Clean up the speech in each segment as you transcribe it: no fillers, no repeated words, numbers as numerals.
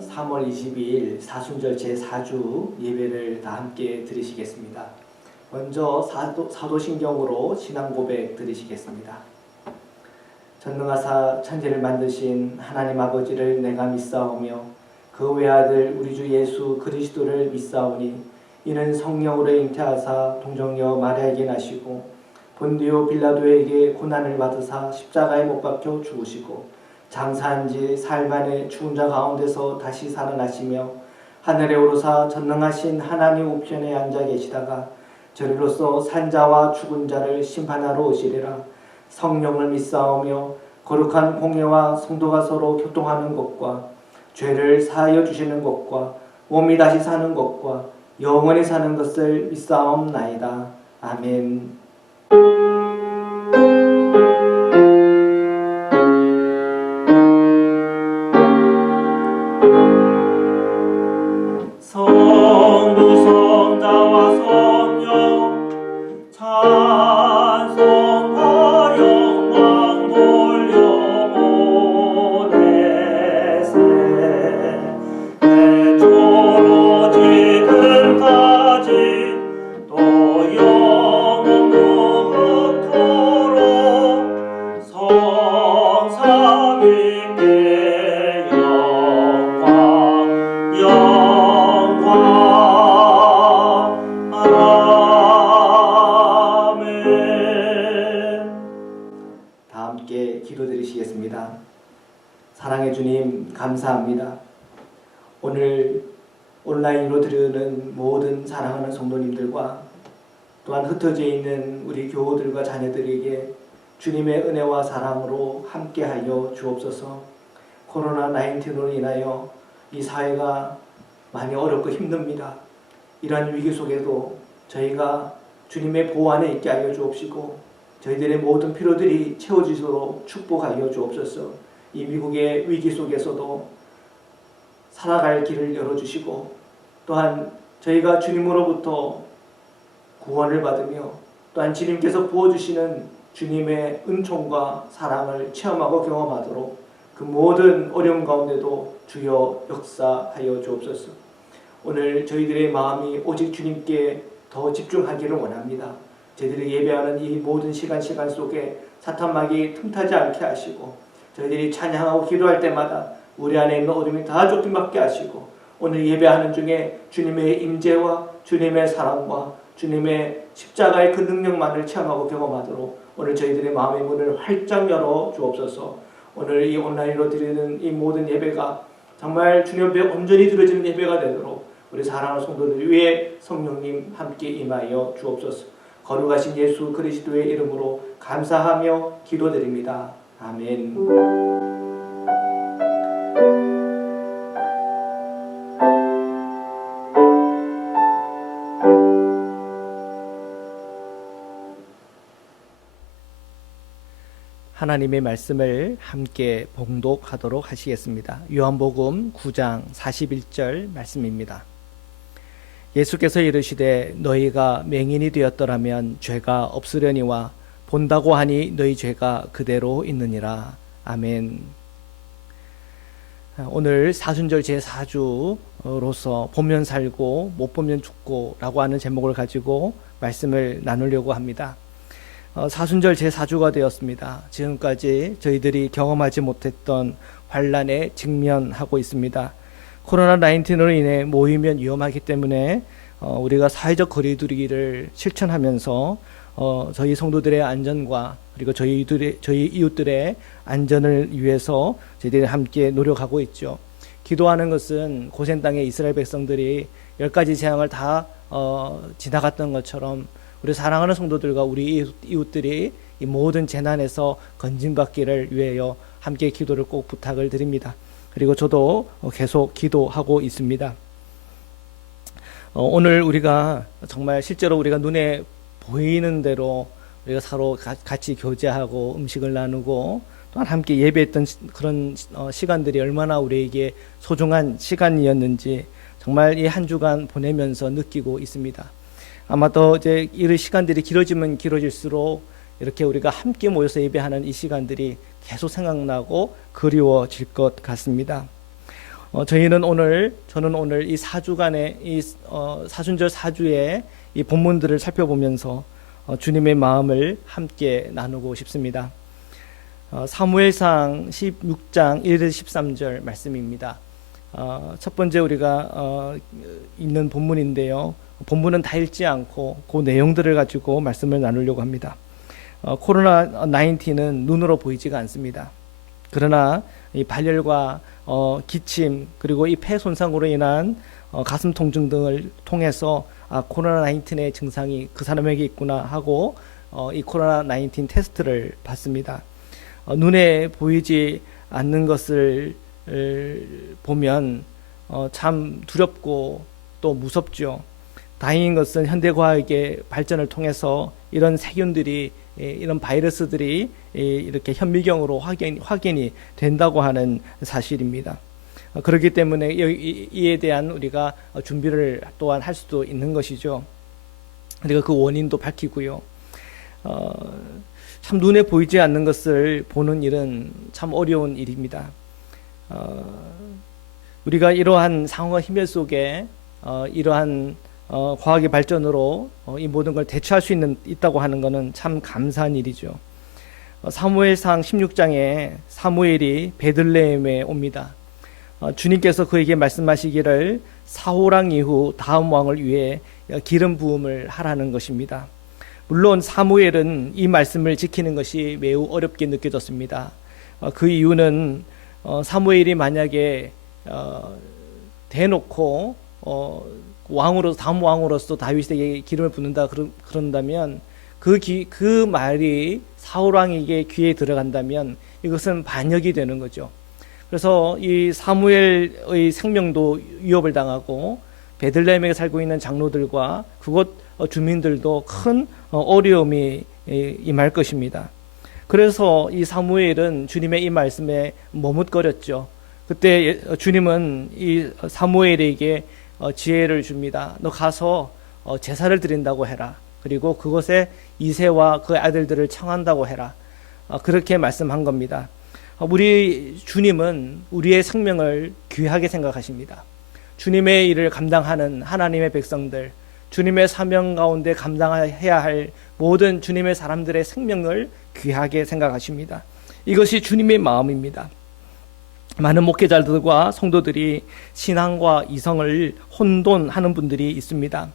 3월 22일 사순절 제4주 예배를 다 함께 드리시겠습니다. 먼저 사도신경으로 신앙 고백 드리시겠습니다. 전능하사 천지를 만드신 하나님 아버지를 내가 믿사오며 그 외아들 우리 주 예수 그리스도를 믿사오니 이는 성령으로 잉태하사 동정녀 마리아에게 나시고 본디오 빌라도에게 고난을 받으사 십자가에 못 박혀 죽으시고 장사한 지 사흘 만에 죽은 자 가운데서 다시 살아나시며 하늘에 오르사 전능하신 하나님 우편에 앉아 계시다가 저리로서 산자와 죽은 자를 심판하러 오시리라. 성령을 믿사오며 거룩한 공예와 성도가 서로 교통하는 것과 죄를 사하여 주시는 것과 몸이 다시 사는 것과 영원히 사는 것을 믿사옵나이다. 아멘. 성부 성자와 성령 찬송과 영광 돌려보내세 태초로 지금까지 또 영원토록 성삼위께 영광 다 함께 기도드리시겠습니다. 사랑의 주님 감사합니다. 오늘 온라인으로 드리는 모든 사랑하는 성도님들과 또한 흩어져 있는 우리 교우들과 자녀들에게 주님의 은혜와 사랑으로 함께하여 주옵소서. 코로나19로 인하여 이 사회가 많이 어렵고 힘듭니다. 이러한 위기 속에도 저희가 주님의 보호 안에 있게 하여 주옵시고 저희들의 모든 필요들이 채워지도록 축복하여 주옵소서. 이 미국의 위기 속에서도 살아갈 길을 열어주시고 또한 저희가 주님으로부터 구원을 받으며 또한 주님께서 부어주시는 주님의 은총과 사랑을 체험하고 경험하도록 그 모든 어려움 가운데도 주여 역사하여 주옵소서. 오늘 저희들의 마음이 오직 주님께 더 집중하기를 원합니다. 저희들이 예배하는 이 모든 시간 속에 사탄막이 틈타지 않게 하시고 저희들이 찬양하고 기도할 때마다 우리 안에 있는 어둠이 다 쫓김받게 하시고 오늘 예배하는 중에 주님의 임재와 주님의 사랑과 주님의 십자가의 그 능력만을 체험하고 경험하도록 오늘 저희들의 마음의 문을 활짝 열어 주옵소서. 오늘 이 온라인으로 드리는 이 모든 예배가 정말 주님 앞에 온전히 드려지는 예배가 되도록 우리 사랑하는 성도들 위에 성령님 함께 임하여 주옵소서. 거룩하신 예수 그리스도의 이름으로 감사하며 기도드립니다. 아멘. 하나님의 말씀을 함께 봉독하도록 하시겠습니다. 요한복음 9장 41절 말씀입니다. 예수께서 이르시되 너희가 맹인이 되었더라면 죄가 없으려니와 본다고 하니 너희 죄가 그대로 있느니라. 아멘. 오늘 사순절 제4주로서 보면 살고 못 보면 죽고 라고 하는 제목을 가지고 말씀을 나누려고 합니다. 사순절 제4주가 되었습니다. 지금까지 저희들이 경험하지 못했던 환난에 직면하고 있습니다. 코로나19로 인해 모이면 위험하기 때문에 우리가 사회적 거리두기를 실천하면서 저희 성도들의 안전과 그리고 저희 이웃들의 안전을 위해서 저희들이 함께 노력하고 있죠. 기도하는 것은 고센 땅의 이스라엘 백성들이 10가지 재앙을 다 지나갔던 것처럼 우리 사랑하는 성도들과 우리 이웃들이 이 모든 재난에서 건진받기를 위하여 함께 기도를 꼭 부탁을 드립니다. 그리고 저도 계속 기도하고 있습니다. 오늘 우리가 정말 실제로 우리가 눈에 보이는 대로 우리가 서로 같이 교제하고 음식을 나누고 또한 함께 예배했던 그런 시간들이 얼마나 우리에게 소중한 시간이었는지 정말 이 한 주간 보내면서 느끼고 있습니다. 아마 더 이제 이 시간들이 길어지면 길어질수록 이렇게 우리가 함께 모여서 예배하는 이 시간들이 계속 생각나고 그리워질 것 같습니다. 저는 오늘 이 4주간의 이 사순절 4주의 이 본문들을 살펴보면서 주님의 마음을 함께 나누고 싶습니다. 사무엘상 16장 1절 13절 말씀입니다. 첫 번째 우리가 읽는 본문인데요. 본문은 다 읽지 않고 그 내용들을 가지고 말씀을 나누려고 합니다. 코로나 19는 눈으로 보이지가 않습니다. 그러나 이 발열과 기침 그리고 이 폐 손상으로 인한 가슴 통증 등을 통해서 코로나 19의 증상이 그 사람에게 있구나 하고 이 코로나 19 테스트를 받습니다. 눈에 보이지 않는 것을 보면 참 두렵고 또 무섭죠. 다행인 것은 현대과학의 발전을 통해서 이런 세균들이 이런 바이러스들이 이렇게 현미경으로 확인이 된다고 하는 사실입니다. 그렇기 때문에 이에 대한 우리가 준비를 또한 할 수도 있는 것이죠. 우리가 그 원인도 밝히고요. 참 눈에 보이지 않는 것을 보는 일은 참 어려운 일입니다. 우리가 이러한 상황과 힘의 속에 이러한 과학의 발전으로 이 모든 걸 대처할 수 있다고 하는 것은 참 감사한 일이죠. 사무엘상 16장에 사무엘이 베들레헴에 옵니다. 주님께서 그에게 말씀하시기를 사호랑 이후 다음 왕을 위해 기름 부음을 하라는 것입니다. 물론 사무엘은 이 말씀을 지키는 것이 매우 어렵게 느껴졌습니다. 그 이유는 사무엘이 만약에 대놓고 다음 왕으로서 다윗에게 기름을 붓는다 그런다면 그 말이 사울 왕에게 귀에 들어간다면 이것은 반역이 되는 거죠. 그래서 이 사무엘의 생명도 위협을 당하고 베들레헴에 살고 있는 장로들과 그곳 주민들도 큰 어려움이 임할 것입니다. 그래서 이 사무엘은 주님의 이 말씀에 머뭇거렸죠. 그때 주님은 이 사무엘에게 지혜를 줍니다. 너 가서 제사를 드린다고 해라. 그리고 그것에 이새와 그 아들들을 청한다고 해라. 그렇게 말씀한 겁니다. 우리 주님은 우리의 생명을 귀하게 생각하십니다. 주님의 일을 감당하는 하나님의 백성들, 주님의 사명 가운데 감당해야 할 모든 주님의 사람들의 생명을 귀하게 생각하십니다. 이것이 주님의 마음입니다. 많은 목회자들과 성도들이 신앙과 이성을 혼돈하는 분들이 있습니다.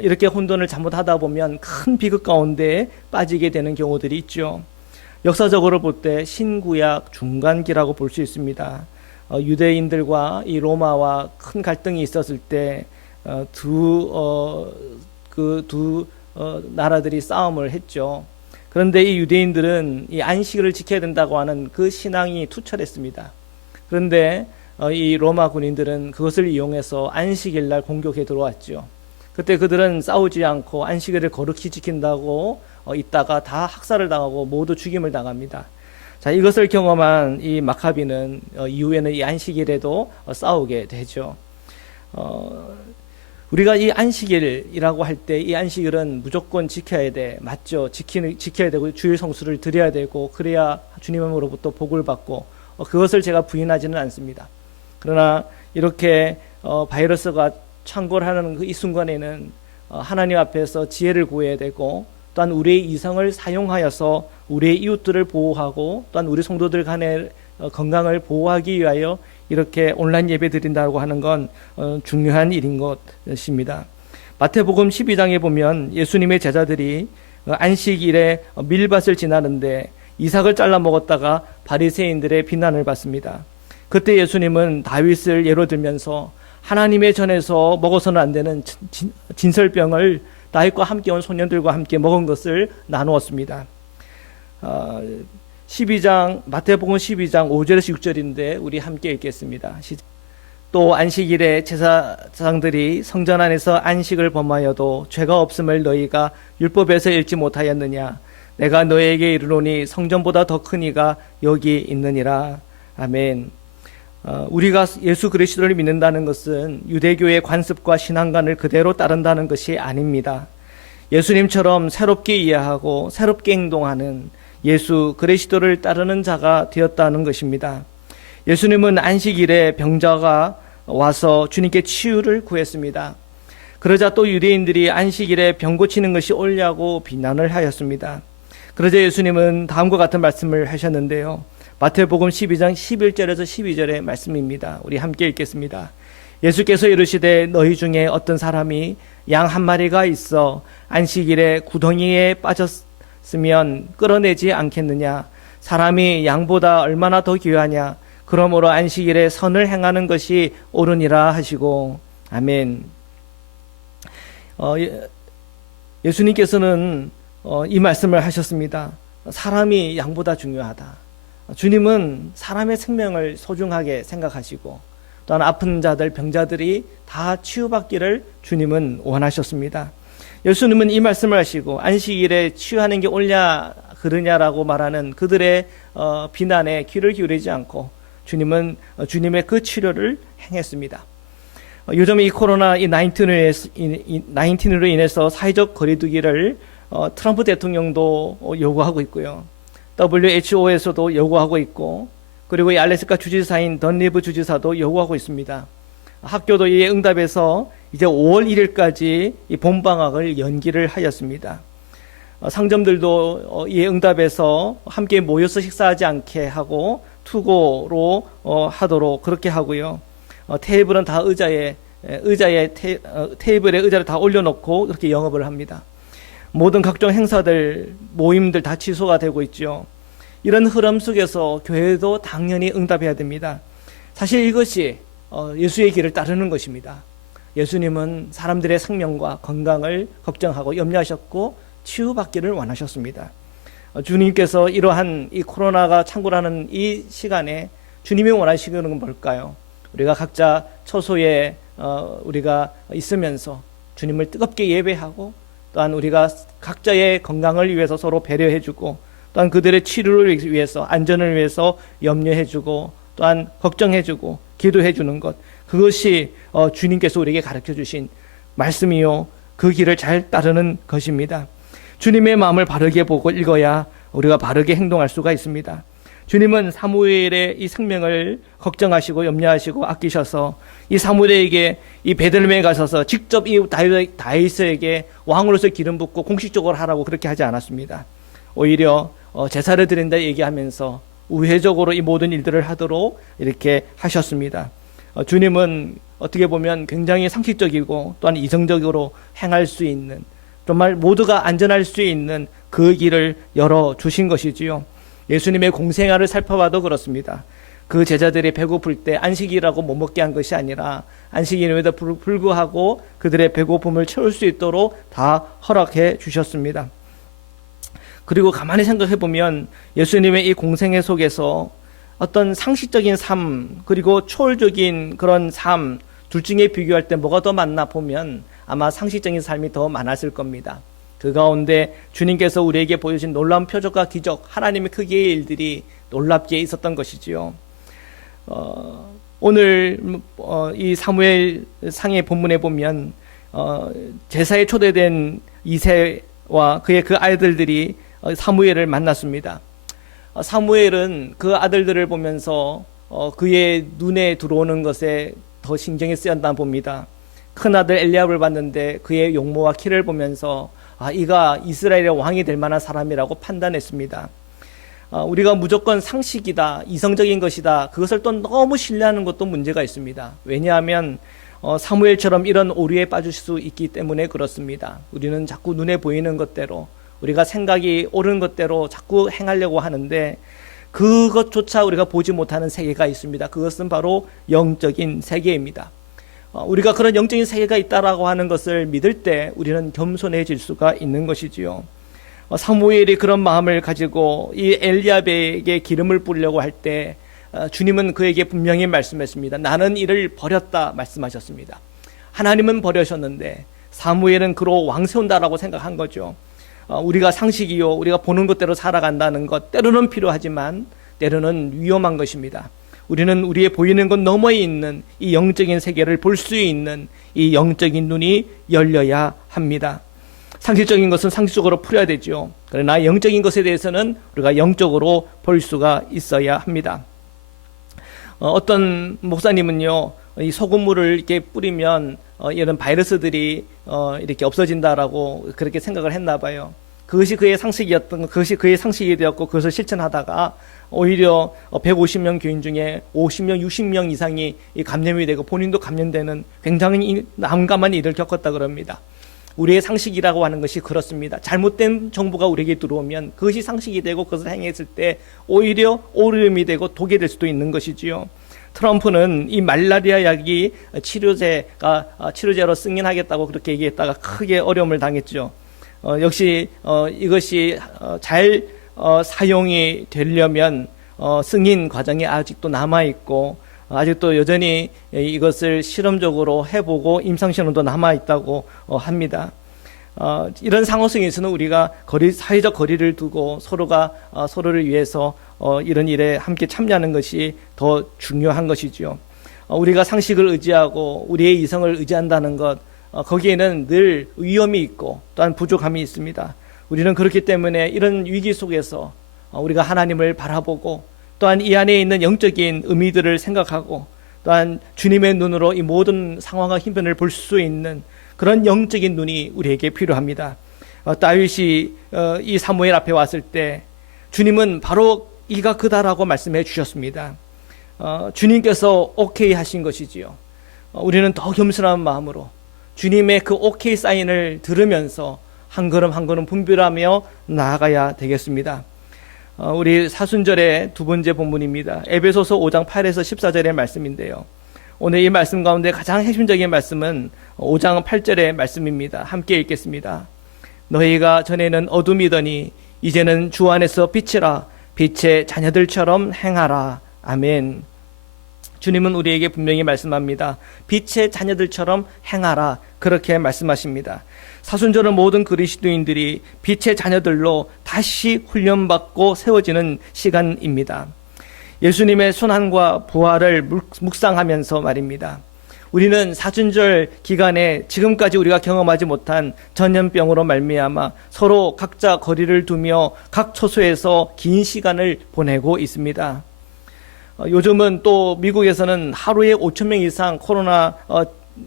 이렇게 혼돈을 잘못하다 보면 큰 비극 가운데 빠지게 되는 경우들이 있죠. 역사적으로 볼 때 신구약 중간기라고 볼 수 있습니다. 유대인들과 이 로마와 큰 갈등이 있었을 때 두 나라들이 싸움을 했죠. 그런데 이 유대인들은 이 안식일을 지켜야 된다고 하는 그 신앙이 투철했습니다. 그런데 이 로마 군인들은 그것을 이용해서 안식일 날 공격해 들어왔죠. 그때 그들은 싸우지 않고 안식일을 거룩히 지킨다고 있다가 다 학살을 당하고 모두 죽임을 당합니다. 자, 이것을 경험한 이 마카비는 이후에는 이 안식일에도 싸우게 되죠. 우리가 이 안식일이라고 할 때 이 안식일은 무조건 지켜야 돼. 맞죠? 지켜야 되고 주일 성수를 드려야 되고 그래야 주님으로부터 복을 받고 그것을 제가 부인하지는 않습니다. 그러나 이렇게 바이러스가 창궐하는 이 순간에는 하나님 앞에서 지혜를 구해야 되고 또한 우리의 이성을 사용하여서 우리의 이웃들을 보호하고 또한 우리 성도들 간의 건강을 보호하기 위하여 이렇게 온라인 예배 드린다고 하는 건 중요한 일인 것입니다. 마태복음 12장에 보면 예수님의 제자들이 안식일에 밀밭을 지나는데 이삭을 잘라 먹었다가 바리새인들의 비난을 받습니다. 그때 예수님은 다윗을 예로 들면서 하나님의 전에서 먹어서는 안 되는 진설병을 다윗과 함께 온 소년들과 함께 먹은 것을 나누었습니다. 마태복음 12장 5절에서 6절인데 우리 함께 읽겠습니다. 또 안식일에 제사장들이 성전 안에서 안식을 범하여도 죄가 없음을 너희가 율법에서 읽지 못하였느냐. 내가 너희에게 이르노니 성전보다 더 큰 이가 여기 있느니라. 아멘. 우리가 예수 그리스도를 믿는다는 것은 유대교의 관습과 신앙관을 그대로 따른다는 것이 아닙니다. 예수님처럼 새롭게 이해하고 새롭게 행동하는 예수 그리스도를 따르는 자가 되었다는 것입니다. 예수님은 안식일에 병자가 와서 주님께 치유를 구했습니다. 그러자 또 유대인들이 안식일에 병 고치는 것이 옳냐고 비난을 하였습니다. 그러자 예수님은 다음과 같은 말씀을 하셨는데요. 마태복음 12장 11절에서 12절의 말씀입니다. 우리 함께 읽겠습니다. 예수께서 이르시되 너희 중에 어떤 사람이 양 한 마리가 있어 안식일에 구덩이에 빠졌으면 끌어내지 않겠느냐. 사람이 양보다 얼마나 더 귀하냐. 그러므로 안식일에 선을 행하는 것이 옳으니라 하시고. 아멘. 예수님께서는 이 말씀을 하셨습니다. 사람이 양보다 중요하다. 주님은 사람의 생명을 소중하게 생각하시고 또한 아픈 자들, 병자들이 다 치유받기를 주님은 원하셨습니다. 예수님은 이 말씀을 하시고 안식일에 치유하는 게 옳냐 그르냐라고 말하는 그들의 비난에 귀를 기울이지 않고 주님은 주님의 그 치료를 행했습니다. 요즘 이 코로나 19으로 인해서 사회적 거리두기를 트럼프 대통령도 요구하고 있고요. WHO에서도 요구하고 있고, 그리고 이 알래스카 주지사인 던리브 주지사도 요구하고 있습니다. 학교도 이에 응답해서 이제 5월 1일까지 이 봄방학을 연기를 하였습니다. 상점들도 이에 응답해서 함께 모여서 식사하지 않게 하고 투고로 하도록 그렇게 하고요. 테이블은 다 테이블에 의자를 다 올려놓고 그렇게 영업을 합니다. 모든 각종 행사들, 모임들 다 취소가 되고 있죠. 이런 흐름 속에서 교회도 당연히 응답해야 됩니다. 사실 이것이 예수의 길을 따르는 것입니다. 예수님은 사람들의 생명과 건강을 걱정하고 염려하셨고 치유받기를 원하셨습니다. 주님께서 이러한 이 코로나가 창궐하는 이 시간에 주님이 원하시는 건 뭘까요? 우리가 각자 처소에 우리가 있으면서 주님을 뜨겁게 예배하고 또한 우리가 각자의 건강을 위해서 서로 배려해주고 또한 그들의 치료를 위해서 안전을 위해서 염려해주고 또한 걱정해주고 기도해주는 것, 그것이 주님께서 우리에게 가르쳐주신 말씀이요 그 길을 잘 따르는 것입니다. 주님의 마음을 바르게 보고 읽어야 우리가 바르게 행동할 수가 있습니다. 주님은 사무엘의 이 생명을 걱정하시고 염려하시고 아끼셔서 이 사무엘에게 이 베들레헴에 가셔서 직접 이 다윗에게 왕으로서 기름 붓고 공식적으로 하라고 그렇게 하지 않았습니다. 오히려 제사를 드린다 얘기하면서 우회적으로 이 모든 일들을 하도록 이렇게 하셨습니다. 주님은 어떻게 보면 굉장히 상식적이고 또한 이성적으로 행할 수 있는, 정말 모두가 안전할 수 있는 그 길을 열어주신 것이지요. 예수님의 공생애를 살펴봐도 그렇습니다. 그 제자들이 배고플 때 안식이라고 못 먹게 한 것이 아니라 안식일에도 불구하고 그들의 배고픔을 채울 수 있도록 다 허락해 주셨습니다. 그리고 가만히 생각해 보면 예수님의 이 공생애 속에서 어떤 상식적인 삶 그리고 초월적인 그런 삶 둘 중에 비교할 때 뭐가 더 많나 보면 아마 상식적인 삶이 더 많았을 겁니다. 그 가운데 주님께서 우리에게 보여주신 놀라운 표적과 기적, 하나님의 크기의 일들이 놀랍게 있었던 것이지요. 오늘 이 사무엘 상의 본문에 보면 제사에 초대된 이새와 그의 그 아이들들이 사무엘을 만났습니다. 사무엘은 그 아들들을 보면서 그의 눈에 들어오는 것에 더 신경이 쓰였나 봅니다. 큰아들 엘리압을 봤는데 그의 용모와 키를 보면서 이가 이스라엘의 왕이 될 만한 사람이라고 판단했습니다. 우리가 무조건 상식이다, 이성적인 것이다, 그것을 또 너무 신뢰하는 것도 문제가 있습니다. 왜냐하면 사무엘처럼 이런 오류에 빠질 수 있기 때문에 그렇습니다. 우리는 자꾸 눈에 보이는 것대로, 우리가 생각이 옳은 것대로 자꾸 행하려고 하는데 그것조차 우리가 보지 못하는 세계가 있습니다. 그것은 바로 영적인 세계입니다. 우리가 그런 영적인 세계가 있다라고 하는 것을 믿을 때 우리는 겸손해질 수가 있는 것이지요. 사무엘이 그런 마음을 가지고 이 엘리압에게 기름을 뿌리려고 할 때 주님은 그에게 분명히 말씀했습니다. 나는 이를 버렸다 말씀하셨습니다. 하나님은 버려셨는데 사무엘은 그로 왕 세운다라고 생각한 거죠. 우리가 상식이요, 우리가 보는 것대로 살아간다는 것 때로는 필요하지만 때로는 위험한 것입니다. 우리는 우리의 보이는 것 너머에 있는 이 영적인 세계를 볼 수 있는 이 영적인 눈이 열려야 합니다. 상식적인 것은 상식적으로 풀어야 되죠. 그러나 영적인 것에 대해서는 우리가 영적으로 볼 수가 있어야 합니다. 어떤 목사님은요, 이 소금물을 이렇게 뿌리면 이런 바이러스들이 이렇게 없어진다라고 그렇게 생각을 했나 봐요. 그것이 그의 상식이었던, 그것이 그의 상식이 되었고 그것을 실천하다가 오히려 150명 교인 중에 50명, 60명 이상이 감염이 되고 본인도 감염되는 굉장히 난감한 일을 겪었다 그럽니다. 우리의 상식이라고 하는 것이 그렇습니다. 잘못된 정보가 우리에게 들어오면 그것이 상식이 되고 그것을 행했을 때 오히려 오름이 되고 독이 될 수도 있는 것이지요. 트럼프는 이 말라리아 약이 치료제로 승인하겠다고 그렇게 얘기했다가 크게 어려움을 당했죠. 역시 이것이 잘 사용이 되려면 승인 과정이 아직도 남아있고 아직도 여전히 이것을 실험적으로 해보고 임상시험도 남아있다고 합니다. 이런 상황 속에서는 우리가 사회적 거리를 두고 서로가 서로를 위해서 이런 일에 함께 참여하는 것이 더 중요한 것이죠. 우리가 상식을 의지하고 우리의 이성을 의지한다는 것, 거기에는 늘 위험이 있고 또한 부족함이 있습니다. 우리는 그렇기 때문에 이런 위기 속에서 우리가 하나님을 바라보고 또한 이 안에 있는 영적인 의미들을 생각하고 또한 주님의 눈으로 이 모든 상황과 형편을 볼 수 있는 그런 영적인 눈이 우리에게 필요합니다. 다윗이 이 사무엘 앞에 왔을 때 주님은 바로 이가 그다라고 말씀해 주셨습니다. 주님께서 오케이 하신 것이지요. 우리는 더 겸손한 마음으로 주님의 그 오케이 사인을 들으면서 한 걸음 한 걸음 분별하며 나아가야 되겠습니다. 우리 사순절의 두 번째 본문입니다. 에베소서 5장 8에서 14절의 말씀인데요. 오늘 이 말씀 가운데 가장 핵심적인 말씀은 5장 8절의 말씀입니다. 함께 읽겠습니다. 너희가 전에는 어둠이더니 이제는 주 안에서 빛이라. 빛의 자녀들처럼 행하라. 아멘. 주님은 우리에게 분명히 말씀합니다. 빛의 자녀들처럼 행하라. 그렇게 말씀하십니다. 사순절은 모든 그리스도인들이 빛의 자녀들로 다시 훈련받고 세워지는 시간입니다. 예수님의 순환과 부활을 묵상하면서 말입니다. 우리는 사순절 기간에 지금까지 우리가 경험하지 못한 전염병으로 말미암아 서로 각자 거리를 두며 각 처소에서 긴 시간을 보내고 있습니다. 요즘은 또 미국에서는 하루에 5,000명 이상 코로나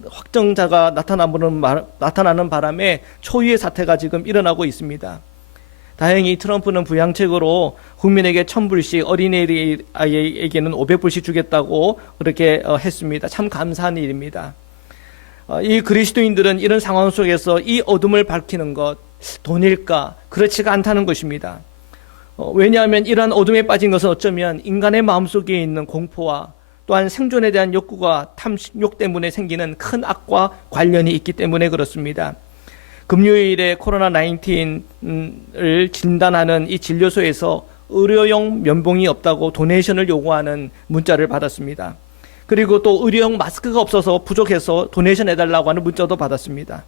확정자가 나타나는 바람에 초유의 사태가 지금 일어나고 있습니다. 다행히 트럼프는 부양책으로 국민에게 1,000불씩 어린이에게는 500불씩 주겠다고 그렇게 했습니다. 참 감사한 일입니다. 이 그리스도인들은 이런 상황 속에서 이 어둠을 밝히는 것 돈일까? 그렇지가 않다는 것입니다. 왜냐하면 이러한 어둠에 빠진 것은 어쩌면 인간의 마음속에 있는 공포와 또한 생존에 대한 욕구가 탐욕 때문에 생기는 큰 악과 관련이 있기 때문에 그렇습니다. 금요일에 코로나19을 진단하는 이 진료소에서 의료용 면봉이 없다고 도네이션을 요구하는 문자를 받았습니다. 그리고 또 의료용 마스크가 없어서 부족해서 도네이션 해달라고 하는 문자도 받았습니다.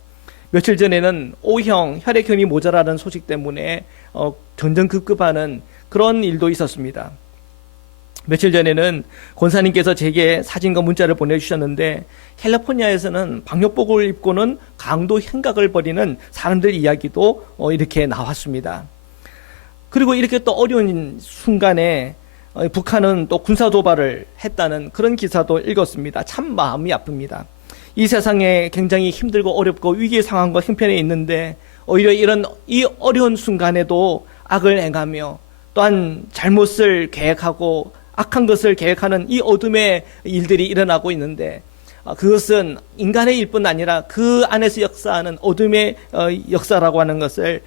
며칠 전에는 O형 혈액형이 모자라는 소식 때문에 전전급급하는 그런 일도 있었습니다. 며칠 전에는 권사님께서 제게 사진과 문자를 보내주셨는데 캘리포니아에서는 방역복을 입고는 강도 행각을 벌이는 사람들 이야기도 이렇게 나왔습니다. 그리고 이렇게 또 어려운 순간에 북한은 또 군사도발을 했다는 그런 기사도 읽었습니다. 참 마음이 아픕니다. 이 세상에 굉장히 힘들고 어렵고 위기의 상황과 형편에 있는데 오히려 이 어려운 순간에도 악을 행하며 또한 잘못을 계획하고 악한 것을 계획하는 이 어둠의 일들이 일어나고 있는데 그것은 인간의 일뿐 아니라 그 안에서 역사하는 어둠의 역사라고 하는 것을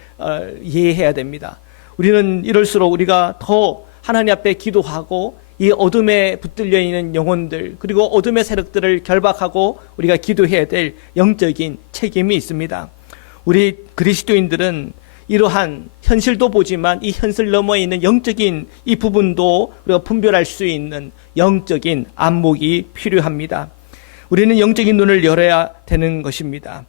이해해야 됩니다. 우리는 이럴수록 우리가 더 하나님 앞에 기도하고 이 어둠에 붙들려 있는 영혼들 그리고 어둠의 세력들을 결박하고 우리가 기도해야 될 영적인 책임이 있습니다. 우리 그리스도인들은 이러한 현실도 보지만 이 현실 너머에 있는 영적인 이 부분도 우리가 분별할 수 있는 영적인 안목이 필요합니다. 우리는 영적인 눈을 열어야 되는 것입니다.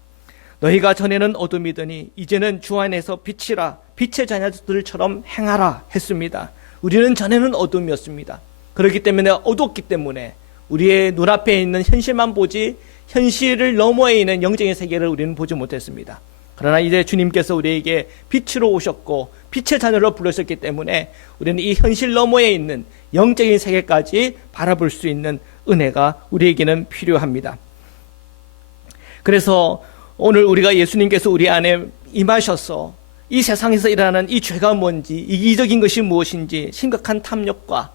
너희가 전에는 어둠이더니 이제는 주 안에서 빛이라. 빛의 자녀들처럼 행하라 했습니다. 우리는 전에는 어둠이었습니다. 그렇기 때문에 어둡기 때문에 우리의 눈앞에 있는 현실만 보지 현실을 너머에 있는 영적인 세계를 우리는 보지 못했습니다. 그러나 이제 주님께서 우리에게 빛으로 오셨고 빛의 자녀로 부르셨기 때문에 우리는 이 현실 너머에 있는 영적인 세계까지 바라볼 수 있는 은혜가 우리에게는 필요합니다. 그래서 오늘 우리가 예수님께서 우리 안에 임하셔서 이 세상에서 일어나는 이 죄가 뭔지, 이기적인 것이 무엇인지, 심각한 탐욕과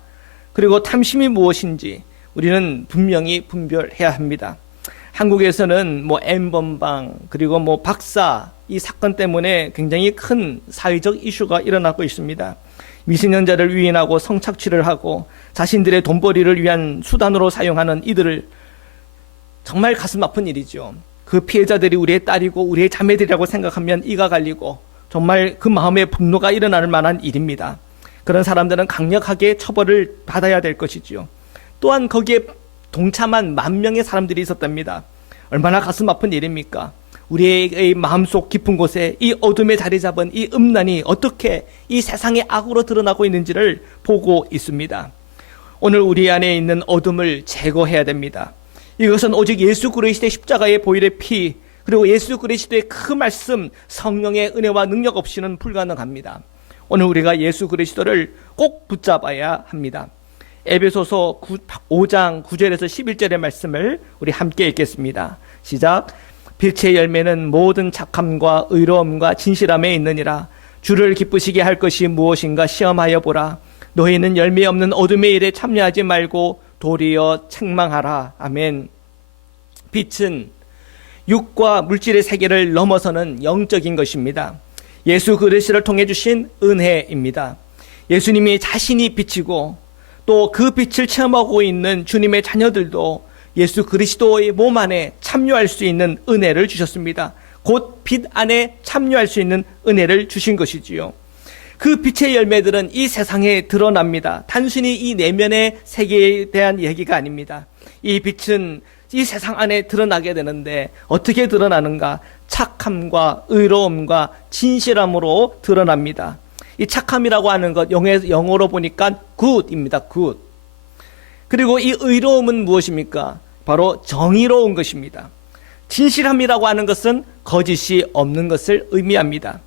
그리고 탐심이 무엇인지 우리는 분명히 분별해야 합니다. 한국에서는 N번방 그리고 박사 이 사건 때문에 굉장히 큰 사회적 이슈가 일어나고 있습니다. 미성년자를 위인하고 성착취를 하고 자신들의 돈벌이를 위한 수단으로 사용하는 이들을 정말 가슴 아픈 일이죠. 그 피해자들이 우리의 딸이고 우리의 자매들이라고 생각하면 이가 갈리고 정말 그 마음에 분노가 일어날 만한 일입니다. 그런 사람들은 강력하게 처벌을 받아야 될 것이지요. 또한 거기에 동참한 10,000명의 사람들이 있었답니다. 얼마나 가슴 아픈 일입니까? 우리의 마음속 깊은 곳에 이 어둠에 자리 잡은 이 음란이 어떻게 이 세상의 악으로 드러나고 있는지를 보고 있습니다. 오늘 우리 안에 있는 어둠을 제거해야 됩니다. 이것은 오직 예수 그리스도의 십자가의 보혈의 피 그리고 예수 그리스도의 그 말씀 성령의 은혜와 능력 없이는 불가능합니다. 오늘 우리가 예수 그리스도를 꼭 붙잡아야 합니다. 에베소서 5장 9절에서 11절의 말씀을 우리 함께 읽겠습니다. 시작. 빛의 열매는 모든 착함과 의로움과 진실함에 있느니라. 주를 기쁘시게 할 것이 무엇인가 시험하여 보라. 너희는 열매 없는 어둠의 일에 참여하지 말고 도리어 책망하라. 아멘. 빛은 육과 물질의 세계를 넘어서는 영적인 것입니다. 예수 그리스도를 통해 주신 은혜입니다. 예수님이 자신이 빛이고 또 그 빛을 체험하고 있는 주님의 자녀들도 예수 그리스도의 몸 안에 참여할 수 있는 은혜를 주셨습니다. 곧 빛 안에 참여할 수 있는 은혜를 주신 것이지요. 그 빛의 열매들은 이 세상에 드러납니다. 단순히 이 내면의 세계에 대한 얘기가 아닙니다. 이 빛은 이 세상 안에 드러나게 되는데 어떻게 드러나는가? 착함과 의로움과 진실함으로 드러납니다. 이 착함이라고 하는 것 영어로 보니까 good입니다. good. 그리고 이 의로움은 무엇입니까? 바로 정의로운 것입니다. 진실함이라고 하는 것은 거짓이 없는 것을 의미합니다.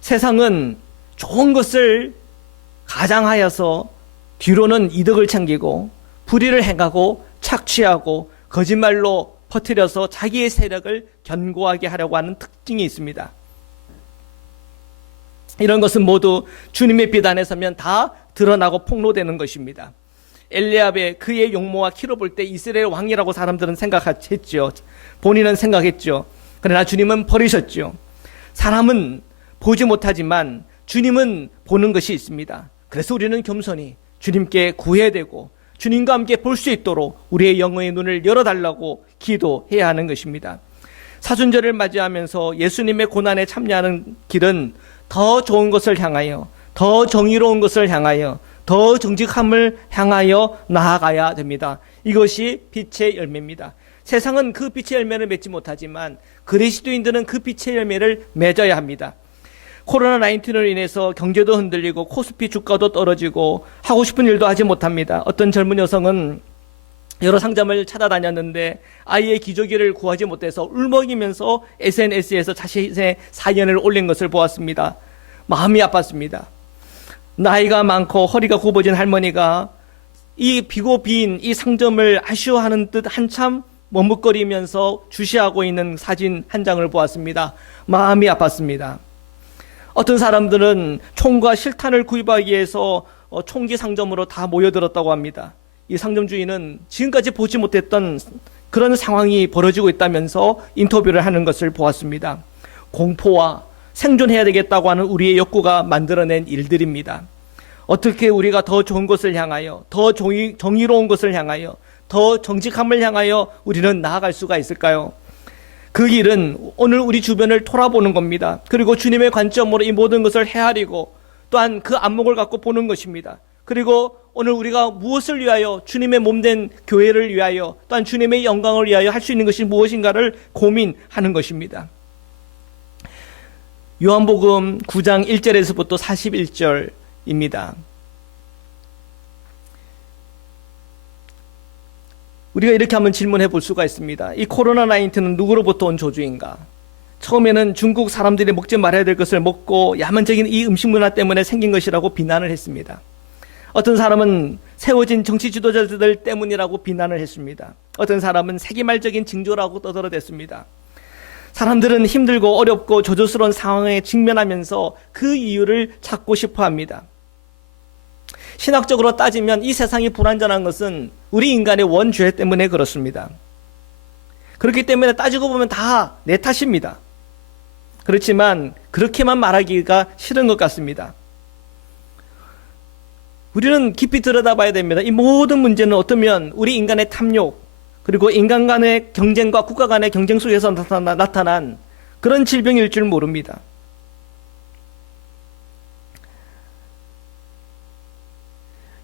세상은 좋은 것을 가장하여서 뒤로는 이득을 챙기고 불의를 행하고 착취하고 거짓말로 퍼뜨려서 자기의 세력을 견고하게 하려고 하는 특징이 있습니다. 이런 것은 모두 주님의 빛 안에 서면 다 드러나고 폭로되는 것입니다. 엘리압의 그의 용모와 키로 볼 때 이스라엘 왕이라고 사람들은 생각했죠. 본인은 생각했죠. 그러나 주님은 버리셨죠. 사람은 보지 못하지만 주님은 보는 것이 있습니다. 그래서 우리는 겸손히 주님께 구해야 되고 주님과 함께 볼 수 있도록 우리의 영의 눈을 열어달라고 기도해야 하는 것입니다. 사순절을 맞이하면서 예수님의 고난에 참여하는 길은 더 좋은 것을 향하여, 더 정의로운 것을 향하여, 더 정직함을 향하여 나아가야 됩니다. 이것이 빛의 열매입니다. 세상은 그 빛의 열매를 맺지 못하지만 그리스도인들은 그 빛의 열매를 맺어야 합니다. 코로나19로 인해서 경제도 흔들리고 코스피 주가도 떨어지고 하고 싶은 일도 하지 못합니다. 어떤 젊은 여성은 여러 상점을 찾아다녔는데 아이의 기저귀를 구하지 못해서 울먹이면서 SNS에서 자신의 사연을 올린 것을 보았습니다. 마음이 아팠습니다. 나이가 많고 허리가 굽어진 할머니가 이 비고 빈 이 상점을 아쉬워하는 듯 한참 머뭇거리면서 주시하고 있는 사진 한 장을 보았습니다. 마음이 아팠습니다. 어떤 사람들은 총과 실탄을 구입하기 위해서 총기 상점으로 다 모여들었다고 합니다. 이 상점 주인은 지금까지 보지 못했던 그런 상황이 벌어지고 있다면서 인터뷰를 하는 것을 보았습니다. 공포와 생존해야 되겠다고 하는 우리의 욕구가 만들어낸 일들입니다. 어떻게 우리가 더 좋은 것을 향하여, 더 정의로운 것을 향하여, 더 정직함을 향하여 우리는 나아갈 수가 있을까요? 그 길은 오늘 우리 주변을 돌아보는 겁니다. 그리고 주님의 관점으로 이 모든 것을 헤아리고 또한 그 안목을 갖고 보는 것입니다. 그리고 오늘 우리가 무엇을 위하여 주님의 몸된 교회를 위하여 또한 주님의 영광을 위하여 할 수 있는 것이 무엇인가를 고민하는 것입니다. 요한복음 9장 1절에서부터 41절입니다. 우리가 이렇게 한번 질문해 볼 수가 있습니다. 이 코로나19는 누구로부터 온 저주인가? 처음에는 중국 사람들이 먹지 말아야 될 것을 먹고 야만적인 이 음식 문화 때문에 생긴 것이라고 비난을 했습니다. 어떤 사람은 세워진 정치 지도자들 때문이라고 비난을 했습니다. 어떤 사람은 세기말적인 징조라고 떠들어댔습니다. 사람들은 힘들고 어렵고 저조스러운 상황에 직면하면서 그 이유를 찾고 싶어 합니다. 신학적으로 따지면 이 세상이 불완전한 것은 우리 인간의 원죄 때문에 그렇습니다. 그렇기 때문에 따지고 보면 다 내 탓입니다. 그렇지만 그렇게만 말하기가 싫은 것 같습니다. 우리는 깊이 들여다봐야 됩니다. 이 모든 문제는 어쩌면 우리 인간의 탐욕, 그리고 인간 간의 경쟁과 국가 간의 경쟁 속에서 나타난 그런 질병일 줄 모릅니다.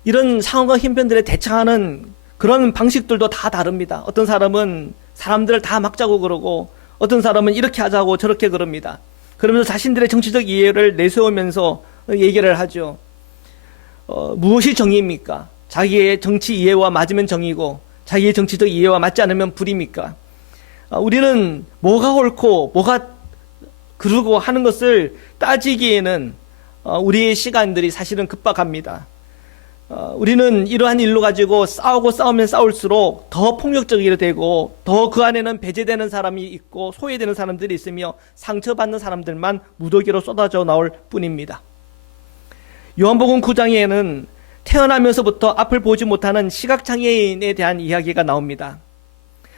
이런 상황과 형편들에 대처하는 그런 방식들도 다 다릅니다. 어떤 사람은 사람들을 다 막자고 그러고, 어떤 사람은 이렇게 하자고 저렇게 그럽니다. 그러면서 자신들의 정치적 이해를 내세우면서 얘기를 하죠. 무엇이 정의입니까? 자기의 정치 이해와 맞으면 정의고 자기의 정치적 이해와 맞지 않으면 불입니까? 우리는 뭐가 옳고 뭐가 그르고 하는 것을 따지기에는 우리의 시간들이 사실은 급박합니다. 우리는 이러한 일로 가지고 싸우고 싸우면 싸울수록 더 폭력적이 되고 더 그 안에는 배제되는 사람이 있고 소외되는 사람들이 있으며 상처받는 사람들만 무더기로 쏟아져 나올 뿐입니다. 요한복음 9장에는 태어나면서부터 앞을 보지 못하는 시각장애인에 대한 이야기가 나옵니다.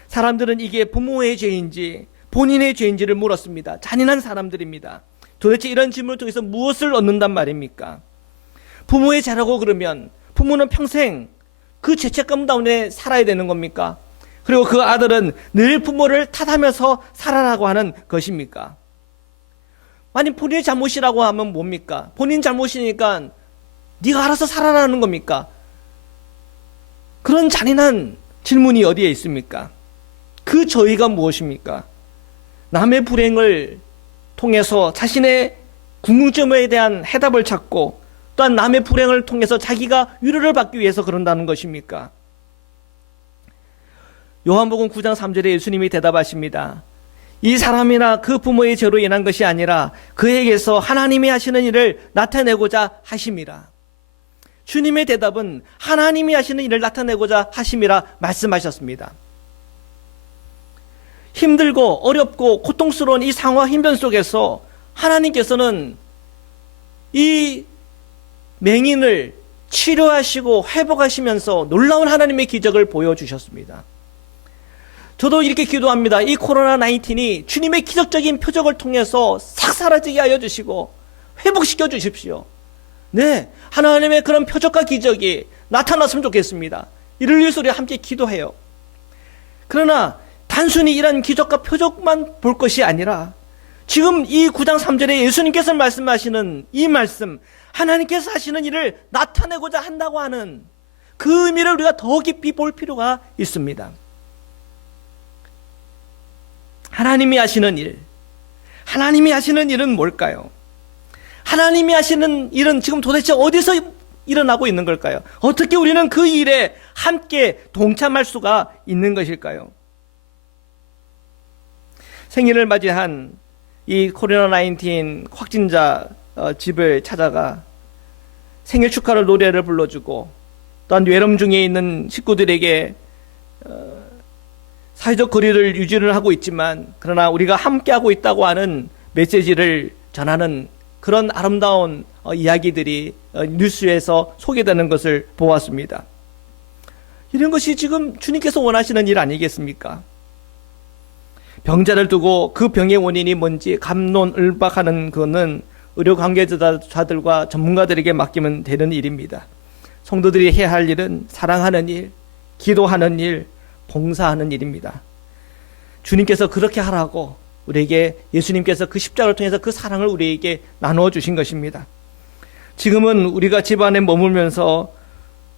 사람들은 이게 부모의 죄인지 본인의 죄인지를 물었습니다. 잔인한 사람들입니다. 도대체 이런 질문을 통해서 무엇을 얻는단 말입니까? 부모의 죄라고 그러면 부모는 평생 그 죄책감 가운데 살아야 되는 겁니까? 그리고 그 아들은 늘 부모를 탓하면서 살아라고 하는 것입니까? 아니 본인의 잘못이라고 하면 뭡니까? 본인 잘못이니까 네가 알아서 살아라는 겁니까? 그런 잔인한 질문이 어디에 있습니까? 그 저희가 무엇입니까? 남의 불행을 통해서 자신의 궁금증에 대한 해답을 찾고 또한 남의 불행을 통해서 자기가 위로를 받기 위해서 그런다는 것입니까? 요한복음 9장 3절에 예수님이 대답하십니다. 이 사람이나 그 부모의 죄로 인한 것이 아니라 그에게서 하나님이 하시는 일을 나타내고자 하심이라. 주님의 대답은 하나님이 하시는 일을 나타내고자 하심이라 말씀하셨습니다. 힘들고 어렵고 고통스러운 이 상황 힘변 속에서 하나님께서는 이 맹인을 치료하시고 회복하시면서 놀라운 하나님의 기적을 보여주셨습니다. 저도 이렇게 기도합니다. 이 코로나19이 주님의 기적적인 표적을 통해서 싹 사라지게 하여 주시고 회복시켜 주십시오. 네, 하나님의 그런 표적과 기적이 나타났으면 좋겠습니다. 이를 위해서 우리 함께 기도해요. 그러나 단순히 이런 기적과 표적만 볼 것이 아니라 지금 이 9장 3절에 예수님께서 말씀하시는 이 말씀, 하나님께서 하시는 일을 나타내고자 한다고 하는 그 의미를 우리가 더 깊이 볼 필요가 있습니다. 하나님이 하시는 일, 하나님이 하시는 일은 뭘까요? 하나님이 하시는 일은 지금 도대체 어디서 일어나고 있는 걸까요? 어떻게 우리는 그 일에 함께 동참할 수가 있는 것일까요? 생일을 맞이한 이 코로나19 확진자 집을 찾아가 생일 축하를 노래를 불러주고 또한 외럼 중에 있는 식구들에게 사회적 거리를 유지를 하고 있지만 그러나 우리가 함께하고 있다고 하는 메시지를 전하는 그런 아름다운 이야기들이 뉴스에서 소개되는 것을 보았습니다. 이런 것이 지금 주님께서 원하시는 일 아니겠습니까? 병자를 두고 그 병의 원인이 뭔지 갑론을박하는 것은 의료 관계자들과 전문가들에게 맡기면 되는 일입니다. 성도들이 해야 할 일은 사랑하는 일, 기도하는 일, 봉사하는 일입니다. 주님께서 그렇게 하라고 우리에게 예수님께서 그 십자가를 통해서 그 사랑을 우리에게 나누어 주신 것입니다. 지금은 우리가 집안에 머물면서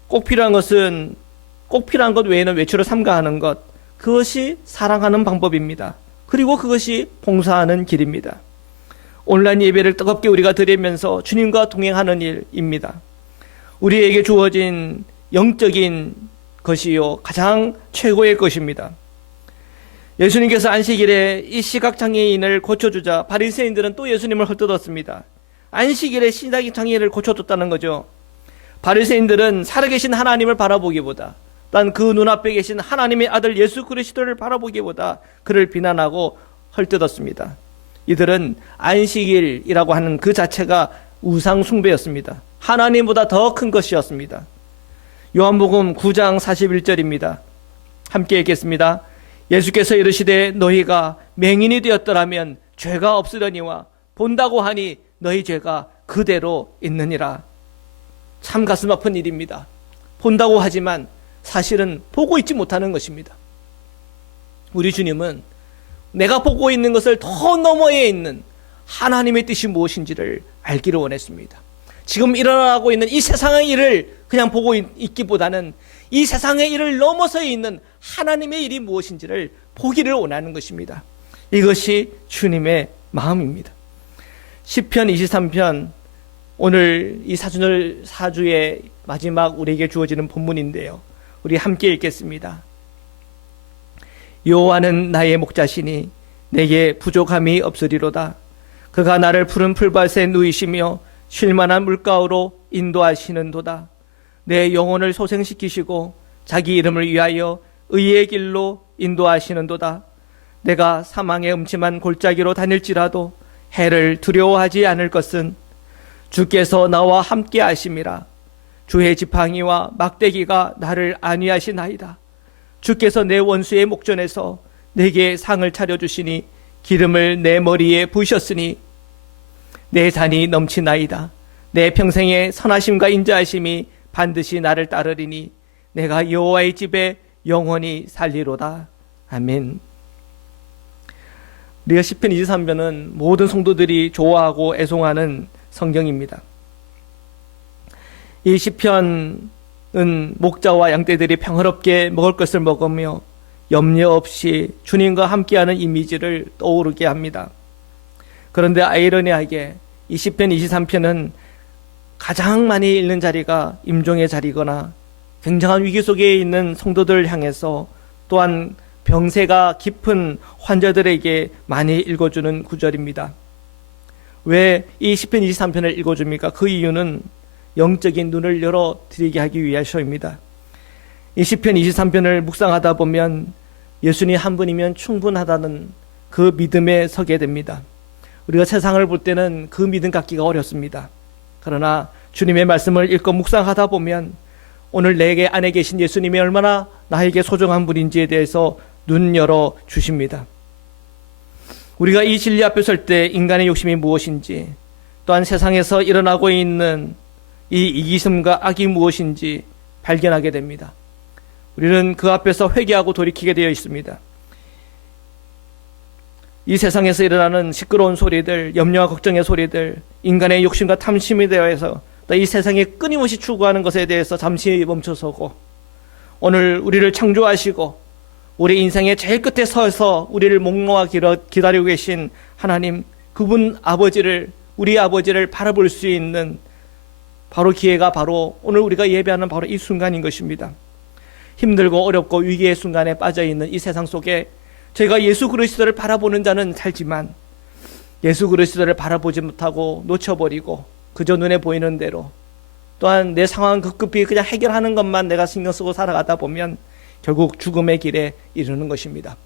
꼭 필요한 것 외에는 외출을 삼가하는 것, 그것이 사랑하는 방법입니다. 그리고 그것이 봉사하는 길입니다. 온라인 예배를 뜨겁게 우리가 드리면서 주님과 동행하는 일입니다. 우리에게 주어진 영적인 것이요 가장 최고의 것입니다. 예수님께서 안식일에 이 시각장애인을 고쳐주자 바리새인들은 또 예수님을 헐뜯었습니다. 안식일에 시각장애인을 고쳐줬다는 거죠. 바리새인들은 살아계신 하나님을 바라보기보다 또한 그 눈앞에 계신 하나님의 아들 예수 그리스도를 바라보기보다 그를 비난하고 헐뜯었습니다. 이들은 안식일이라고 하는 그 자체가 우상 숭배였습니다. 하나님보다 더 큰 것이었습니다. 요한복음 9장 41절입니다. 함께 읽겠습니다. 예수께서 이르시되 너희가 맹인이 되었더라면 죄가 없으려니와 본다고 하니 너희 죄가 그대로 있느니라. 참 가슴 아픈 일입니다. 본다고 하지만 사실은 보고 있지 못하는 것입니다. 우리 주님은 내가 보고 있는 것을 더 너머에 있는 하나님의 뜻이 무엇인지를 알기를 원했습니다. 지금 일어나고 있는 이 세상의 일을 그냥 보고 있기보다는 이 세상의 일을 넘어서 있는 하나님의 일이 무엇인지를 보기를 원하는 것입니다. 이것이 주님의 마음입니다. 시편 23편, 오늘 이 사순절 사주의 마지막 우리에게 주어지는 본문인데요. 우리 함께 읽겠습니다. 여호와는 나의 목자시니 내게 부족함이 없으리로다. 그가 나를 푸른 풀밭에 누이시며 쉴만한 물가로 인도하시는도다. 내 영혼을 소생시키시고 자기 이름을 위하여 의의 길로 인도하시는도다. 내가 사망의 음침한 골짜기로 다닐지라도 해를 두려워하지 않을 것은 주께서 나와 함께 하심이라. 주의 지팡이와 막대기가 나를 안위하시나이다. 주께서 내 원수의 목전에서 내게 상을 차려주시니 기름을 내 머리에 부으셨으니 내 잔이 넘치나이다. 내 평생의 선하심과 인자하심이 반드시 나를 따르리니 내가 여호와의 집에 영원히 살리로다. 아멘. 우리가 시편 23편은 모든 성도들이 좋아하고 애송하는 성경입니다. 이 시편은 목자와 양떼들이 평화롭게 먹을 것을 먹으며 염려 없이 주님과 함께하는 이미지를 떠오르게 합니다. 그런데 아이러니하게 이 시편 23편은 가장 많이 읽는 자리가 임종의 자리거나 굉장한 위기 속에 있는 성도들을 향해서 또한 병세가 깊은 환자들에게 많이 읽어주는 구절입니다. 왜 이 시편 23편을 읽어줍니까? 그 이유는 영적인 눈을 열어드리게 하기 위해서입니다. 이 시편 23편을 묵상하다 보면 예수님 한 분이면 충분하다는 그 믿음에 서게 됩니다. 우리가 세상을 볼 때는 그 믿음 갖기가 어렵습니다. 그러나 주님의 말씀을 읽고 묵상하다 보면 오늘 내게 안에 계신 예수님이 얼마나 나에게 소중한 분인지에 대해서 눈 열어 주십니다. 우리가 이 진리 앞에 설 때 인간의 욕심이 무엇인지, 또한 세상에서 일어나고 있는 이 이기심과 악이 무엇인지 발견하게 됩니다. 우리는 그 앞에서 회개하고 돌이키게 되어 있습니다. 이 세상에서 일어나는 시끄러운 소리들, 염려와 걱정의 소리들, 인간의 욕심과 탐심에 대해서 또 이 세상에 끊임없이 추구하는 것에 대해서 잠시 멈춰서고 오늘 우리를 창조하시고 우리 인생의 제일 끝에 서서 우리를 목놓아 기다리고 계신 하나님, 그분 아버지를, 우리 아버지를 바라볼 수 있는 바로 기회가 바로 오늘 우리가 예배하는 바로 이 순간인 것입니다. 힘들고 어렵고 위기의 순간에 빠져있는 이 세상 속에 저희가 예수 그리스도를 바라보는 자는 살지만 예수 그리스도를 바라보지 못하고 놓쳐버리고 그저 눈에 보이는 대로 또한 내 상황 급급히 그냥 해결하는 것만 내가 신경 쓰고 살아가다 보면 결국 죽음의 길에 이르는 것입니다.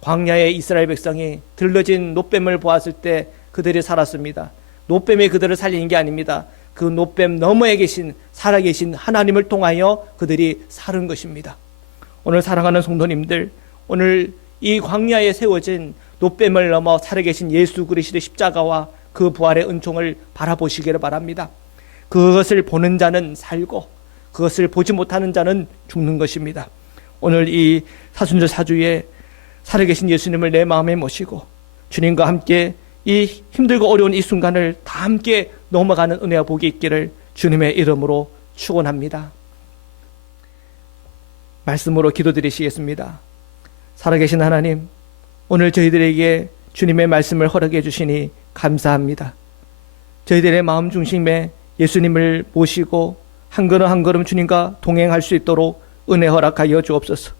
광야의 이스라엘 백성이 들러진 놋뱀을 보았을 때 그들이 살았습니다. 놋뱀이 그들을 살리는 게 아닙니다. 그 놋뱀 너머에 계신 살아계신 하나님을 통하여 그들이 사는 것입니다. 오늘 사랑하는 성도님들, 오늘 이 광야에 세워진 놋뱀을 넘어 살아계신 예수 그리스도의 십자가와 그 부활의 은총을 바라보시기를 바랍니다. 그것을 보는 자는 살고 그것을 보지 못하는 자는 죽는 것입니다. 오늘 이 사순절 사주에 살아계신 예수님을 내 마음에 모시고 주님과 함께 이 힘들고 어려운 이 순간을 다 함께 넘어가는 은혜와 복이 있기를 주님의 이름으로 축원합니다. 말씀으로 기도드리시겠습니다. 살아계신 하나님, 오늘 저희들에게 주님의 말씀을 허락해 주시니 감사합니다. 저희들의 마음 중심에 예수님을 모시고 한 걸음 한 걸음 주님과 동행할 수 있도록 은혜 허락하여 주옵소서.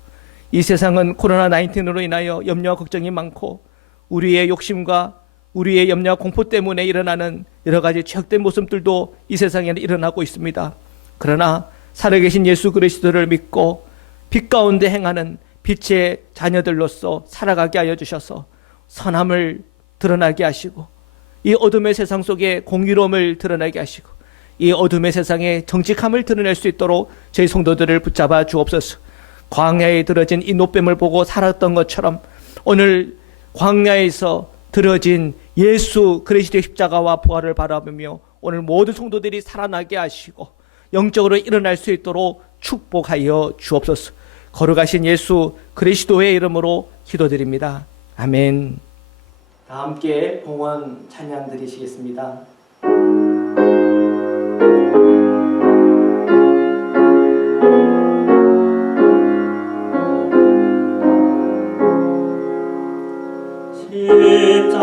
이 세상은 코로나19로 인하여 염려와 걱정이 많고 우리의 욕심과 우리의 염려와 공포 때문에 일어나는 여러 가지 죄악된 모습들도 이 세상에는 일어나고 있습니다. 그러나 살아계신 예수 그리스도를 믿고 빛 가운데 행하는 빛의 자녀들로서 살아가게 하여 주셔서 선함을 드러나게 하시고, 이 어둠의 세상 속에 공의로움을 드러나게 하시고, 이 어둠의 세상에 정직함을 드러낼 수 있도록 저희 성도들을 붙잡아 주옵소서. 광야에 들어진 이 노뱀을 보고 살았던 것처럼 오늘 광야에서 들어진 예수 그리스도의 십자가와 부활을 바라보며 오늘 모든 성도들이 살아나게 하시고 영적으로 일어날 수 있도록 축복하여 주옵소서. 거룩하신 예수 그리스도의 이름으로 기도드립니다. 아멘. 다 함께 봉헌 찬양 드리시겠습니다.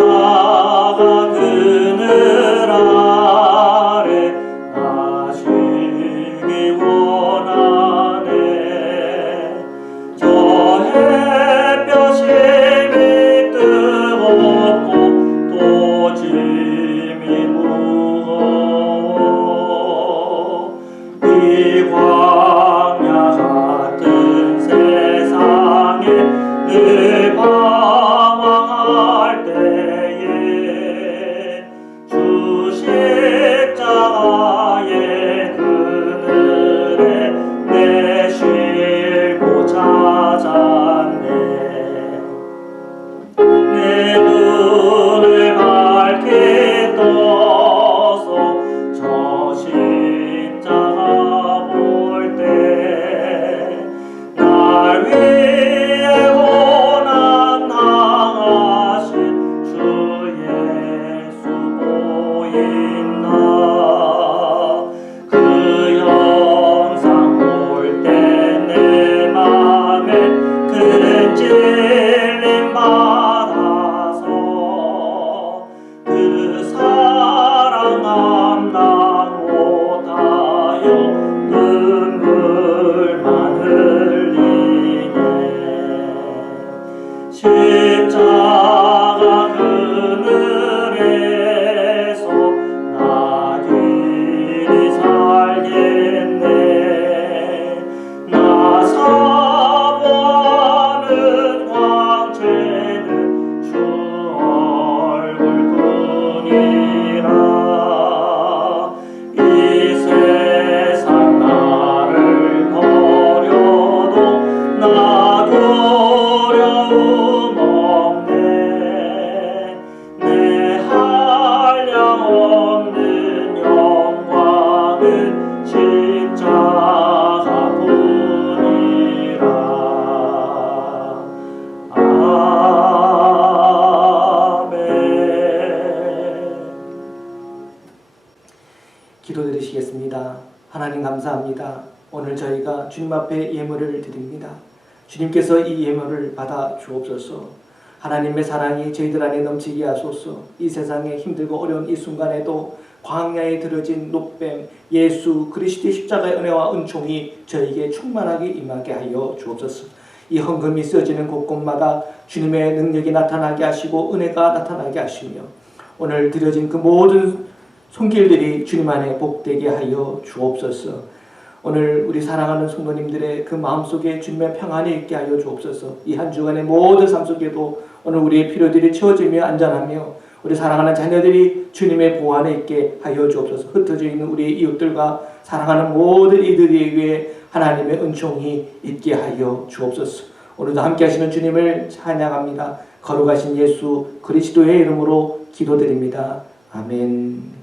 십자가 그늘 아래 나시기 원하네. 저 햇볕이 뜨겁고 또 짐이 무거워. 이 광야 같은 세상에 늘 방황할 때에 주 십자가의 그늘에 내 쉴고 찾았네. 내 눈을 밝게 떠서 저 십자가 볼 때 날 위해 고난 당하신 주 예수 보인다. 그 영상 볼 때 내 맘에 큰 찔림 받아서 그 사랑 감당 못하여 눈물만 흘리네. 십자가 그늘에서 나 길이 살겠네. 나 사모하는 광채는 주 얼굴뿐이라. 이 세상 나를 버려도 나 두려움 없네. 내 한량 없는 영광은 십자가뿐이라. 아멘. 기도드리시겠습니다. 하나님 감사합니다. 오늘 저희가 주님 앞에 예물을 드립니다. 주님께서 이 예물을 받아 주옵소서. 하나님의 사랑이 저희들 안에 넘치게 하소서. 이 세상에 힘들고 어려운 이 순간에도 광야에 들어진 노뱀 예수 그리스도의 십자가의 은혜와 은총이 저에게 충만하게 임하게 하여 주옵소서. 이 헌금이 쓰여지는 곳곳마다 주님의 능력이 나타나게 하시고 은혜가 나타나게 하시며 오늘 드려진 그 모든 손길들이 주님 안에 복되게 하여 주옵소서. 오늘 우리 사랑하는 성도님들의 그 마음속에 주님의 평안이 있게 하여 주옵소서. 이 한 주간의 모든 삶 속에도 오늘 우리의 필요들이 채워지며 안전하며 우리 사랑하는 자녀들이 주님의 보호 안에 있게 하여 주옵소서. 흩어져 있는 우리의 이웃들과 사랑하는 모든 이들에게 하나님의 은총이 있게 하여 주옵소서. 오늘도 함께 하시는 주님을 찬양합니다. 거룩하신 예수 그리스도의 이름으로 기도드립니다. 아멘.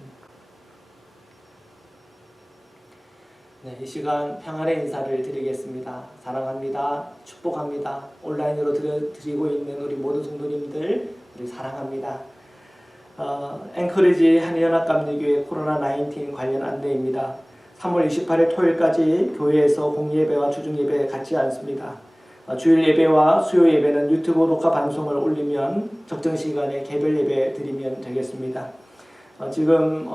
네, 이 시간 평안의 인사를 드리겠습니다. 사랑합니다. 축복합니다. 온라인으로 드리고 있는 우리 모든 성도님들 우리 사랑합니다. 앵커리지 한인연합감리교회 코로나19 관련 안내입니다. 3월 28일 토요일까지 교회에서 공예배와 주중예배 같지 않습니다. 주일 예배와 수요 예배는 유튜브 녹화 방송을 올리면 적정 시간에 개별 예배 드리면 되겠습니다. 지금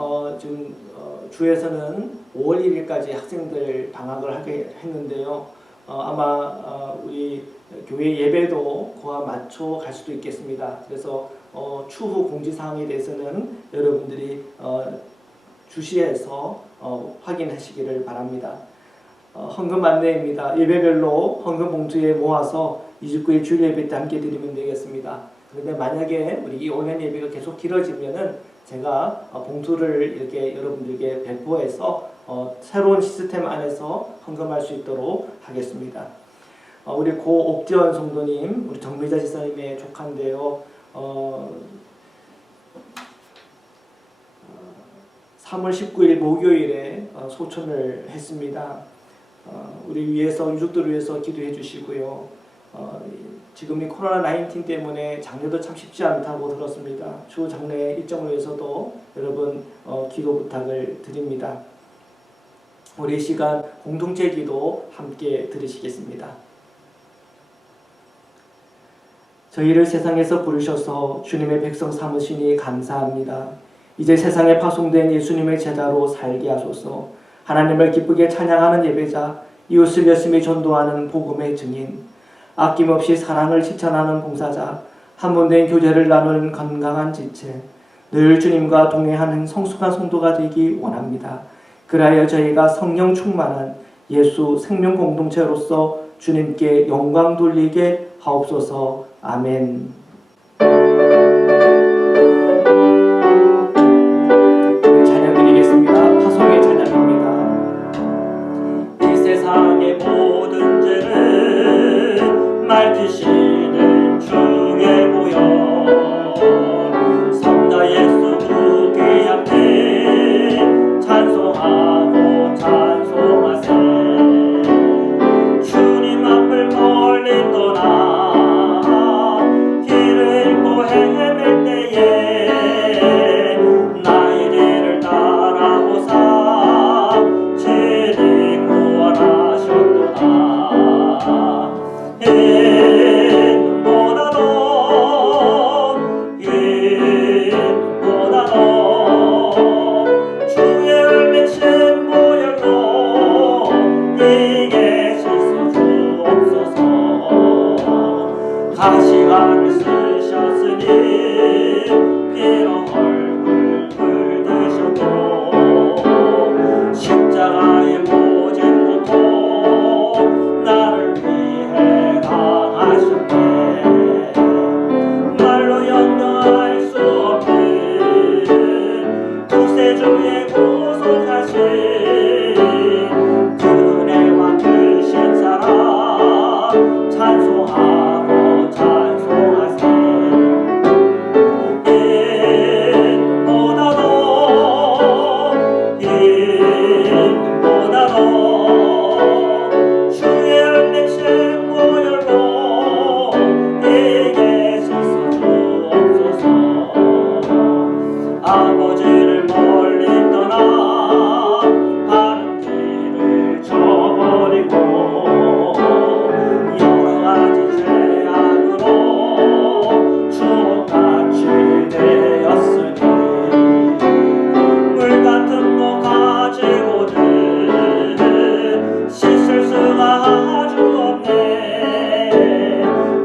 주에서는 5월 1일까지 학생들 방학을 하게 했는데요. 아마 우리 교회 예배도 그와 맞춰 갈 수도 있겠습니다. 그래서 추후 공지사항에 대해서는 여러분들이 주시해서 확인하시기를 바랍니다. 헌금 안내입니다. 예배별로 헌금 봉투에 모아서 29일 주일 예배 때 함께 드리면 되겠습니다. 그런데 만약에 우리 이 온라인 예배가 계속 길어지면은 제가 봉투를 이렇게 여러분들께 배포해서 새로운 시스템 안에서 헌금할 수 있도록 하겠습니다. 우리 고 옥재원 성도님, 우리 정미자 지사님의 조카인데요. 3월 19일 목요일에 소천을 했습니다. 우리 위해서, 유족들을 위해서 기도해 주시고요. 지금 이 코로나19 때문에 장례도 참 쉽지 않다고 들었습니다. 주 장례 일정을 위해서도 여러분 기도 부탁을 드립니다. 우리 이 시간 공동체 기도 함께 들으시겠습니다. 저희를 세상에서 부르셔서 주님의 백성 삼으시니 감사합니다. 이제 세상에 파송된 예수님의 제자로 살게 하소서. 하나님을 기쁘게 찬양하는 예배자, 이웃을 열심히 전도하는 복음의 증인, 아낌없이 사랑을 실천하는 봉사자, 한몸된 교제를 나누는 건강한 지체, 늘 주님과 동행하는 성숙한 성도가 되기 원합니다. 그리하여 저희가 성령 충만한 예수 생명 공동체로서 주님께 영광 돌리게 하옵소서. 아멘. 찬양 드리겠습니다. 파송의 찬양입니다. 이 세상의 모든 죄를 맑히시는 주의 보혈, 성자 예수 주 귀 앞에 찬송하고 찬송하세. 주님 앞을 멀리 떠나 길을 잃고 헤맬 때에 나의 죄를 따라오사 죄를 구원하셨도다. 주의 은혜신 보혈로 이게 실수 주옵소서. 가시관을 쓰셨으니 피로 얼굴 물드셨고 십자가의 모진 고통 나를 위해 당하셨네. 말로 연명할 수 없는 구세주의 구속하신 그네와 크신 사랑 찬송하고 찬송하세. 인보다도 주의 은혜신 보혈로 이게 실수 주옵소서. 아버지를 멀리 떠나 바른 길을 저버리고 여러가지 죄악으로 주옥같이 되었으니 물같은 것 가지고는 씻을 수가 아주 없네.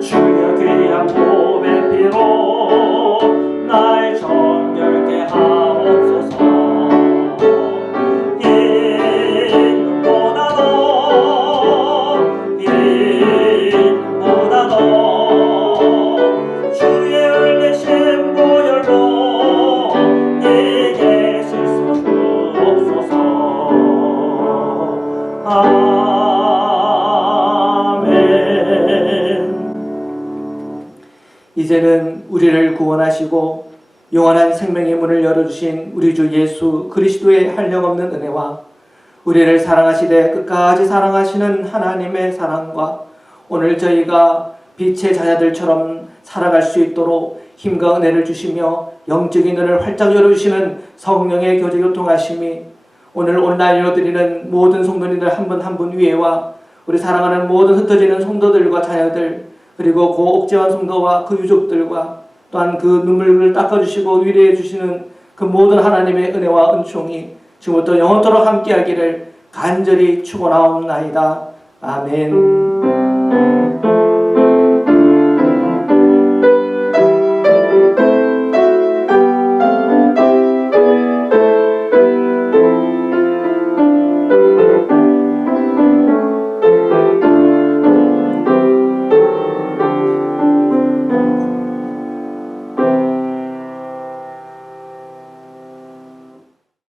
주여 귀한 보배 피로 날 정결케 하옵소서. 인보다도 주의 은혜신 보혈로 이게 실수 주옵소서. 아멘. 이제는 우리를 구원하시고 영원한 생명의 문을 열어주신 우리 주 예수 그리스도의 한량없는 은혜와 우리를 사랑하시되 끝까지 사랑하시는 하나님의 사랑과 오늘 저희가 빛의 자녀들처럼 살아갈 수 있도록 힘과 은혜를 주시며 영적인 눈을 활짝 열어주시는 성령의 교제 교통하심이 오늘 온라인으로 드리는 모든 성도님들 한 분 한 분 위에와 우리 사랑하는 모든 흩어지는 성도들과 자녀들 그리고 고 옥재환 성도와 그 유족들과 또한 그 눈물을 닦아주시고 위로해 주시는 그 모든 하나님의 은혜와 은총이 지금부터 영원토록 함께하기를 간절히 축원하옵나이다. 아멘.